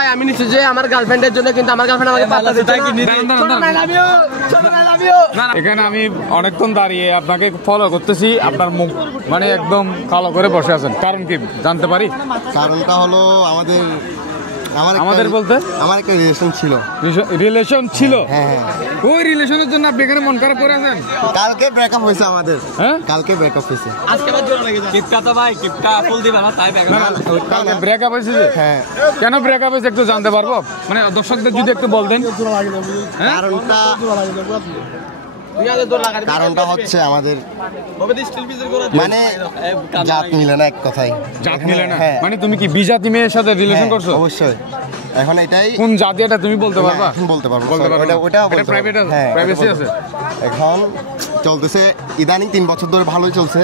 ভাই আমি নিচ্ছি যে আমার গার্লফ্রেন্ডের জন্য, কিন্তু আমার গার্লফ্রেন্ড আমাকে পাত্তা দিচ্ছে না। এখানে আমি অনেকক্ষণ দাঁড়িয়ে আপনাকে ফলো করতেছি, আপনার মুখ মানে একদম কালো করে বসে আছেন, কারণ কি জানতে পারি? কারণটা হলো আমাদের বলতে আমার একটা রিলেশন ছিল। হ্যাঁ, ওই রিলেশনের জন্য আপনি এখানে মন খারাপ করে আছেন? কালকে ব্রেকআপ হয়েছে আমাদের। হ্যাঁ, কালকে ব্রেকআপ হয়েছে। আজকে আবার জোড়া লেগে যায়। কিপটা তো ভাই, কিপটা ফুল দিবা না তাই কালকে ব্রেকআপ হয়েছে। হ্যাঁ, কেন ব্রেকআপ হয়েছে একটু জানতে পারবো? মানে দর্শকদের যদি একটু বলতেন। কারণটা হচ্ছে আমাদের মানে জাত মিলে না, এক কথায় জাত মিলে না। হ্যাঁ। মানে তুমি কি বিজাতি মেয়ের সাথে রিলেশন করছো? অবশ্যই। এখন এটাই কোন জাতি এটা তুমি বলতে পারবা? বলতে পারবো। ওটা প্রাইভেট আছে, প্রাইভেসি আছে। এখন চলতেছে ইদানিং 3 বছর ধরে ভালোই চলছে।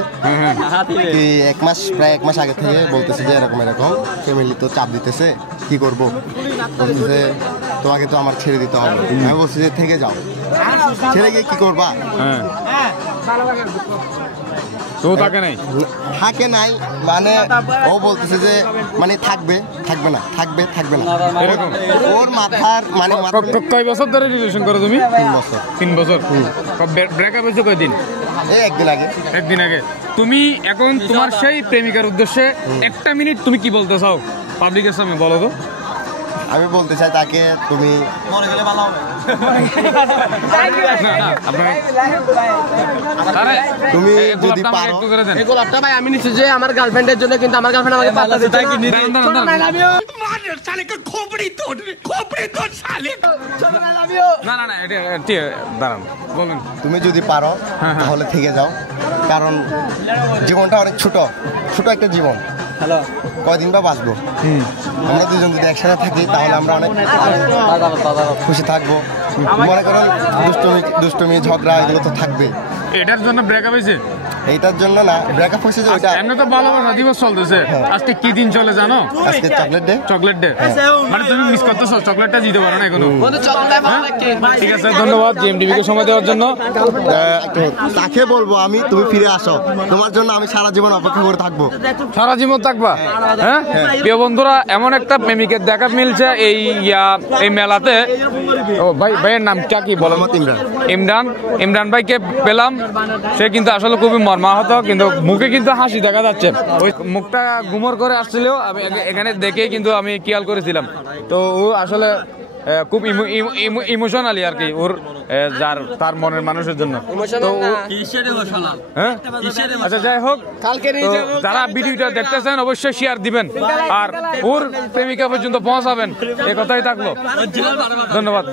কি প্রায় এক মাস আগে থেকে বলতেছে যে এরকম ফ্যামিলি তো চাপ দিতেছে, কি করবো, বলতেছে তোমাকে তো আমার ছেড়ে দিতে হবে। আমি বলছি যে থেকে যাও, ছেড়ে গিয়ে কি করবা? তো থাকে নাই মানে ও বলতেছে যে মানে থাকবে না এরকম। ওর মাথার মানে কয় বছর ধরে রিলেশন করো তুমি? 3 বছর। ব্রেকআপ হয়েছে কয়দিন? এই একদিন আগে। তুমি এখন তোমার সেই প্রেমিকার উদ্দেশ্যে একটা মিনিট তুমি কি বলতে চাও পাবলিকের সামনে, বলো তো। আমি বলতে চাই তাকে তুমি তুমি যদি পারো। এই গোলাপটা ভাই আমি নিচ্ছি যে আমার গার্লফ্রেন্ডের জন্য, কিন্তু আমার গার্লফ্রেন্ড আমাকে পাত্তা দিচ্ছে না, দাঁড়ান, বলুন। তুমি যদি পারো তাহলে থেকে যাও, কারণ জীবনটা অনেক ছোট একটা জীবন। কয়দিন বা বাঁচবো? আমরা দুজন যদি একসাথে থাকি তাহলে আমরা অনেক খুশি থাকবো। মনে করেন দুষ্টমি ঝগড়া এগুলো তো থাকবে। এটার জন্য ব্রেকআপ হয়েছে? এইটার জন্য না, ব্রেকআপ হয়েছে যে ওইটা। এমনি তো ভালোবাসা দিবস চলতেছে। আজকে কি দিন চলে জানো? আজকে চকলেট ডে। মানে তুমি মিস করতেছো, চকলেটটা দিতে পারো না এখনো। ঠিক আছে, ধন্যবাদ জিএমটিভি কে সময় দেওয়ার জন্য। তাকে বলবো আমি, তুমি ফিরে আসো, তোমার জন্য আমি সারা জীবন অপেক্ষা করে থাকবো। সারা জীবন থাকবা? হ্যাঁ। প্রিয় বন্ধুরা, এমন একটা প্রেমিকের দেখা মিলছে এই মেলাতে। ও ভাইয়ের নাম কি বলো? ইমরান ভাইকে পেলাম। সে কিন্তু আসলে খুবই মর্মাহত, কিন্তু মুখে কিন্তু হাসি দেখা যাচ্ছে। ওই মুখটা গুমর করে আসছিল, আমি এখানে দেখে কিন্তু আমি খেয়াল করেছিলাম। তো ও আসলে খুব ইমোশনালি আর কি, ওর তার মনের মানুষের জন্য। আচ্ছা, যাই হোক, যারা ভিডিওটা দেখতেছেন অবশ্যই শেয়ার দিবেন আর ওর প্রেমিকা পর্যন্ত পৌঁছাবেন, এ কথাই থাকলো। ধন্যবাদ।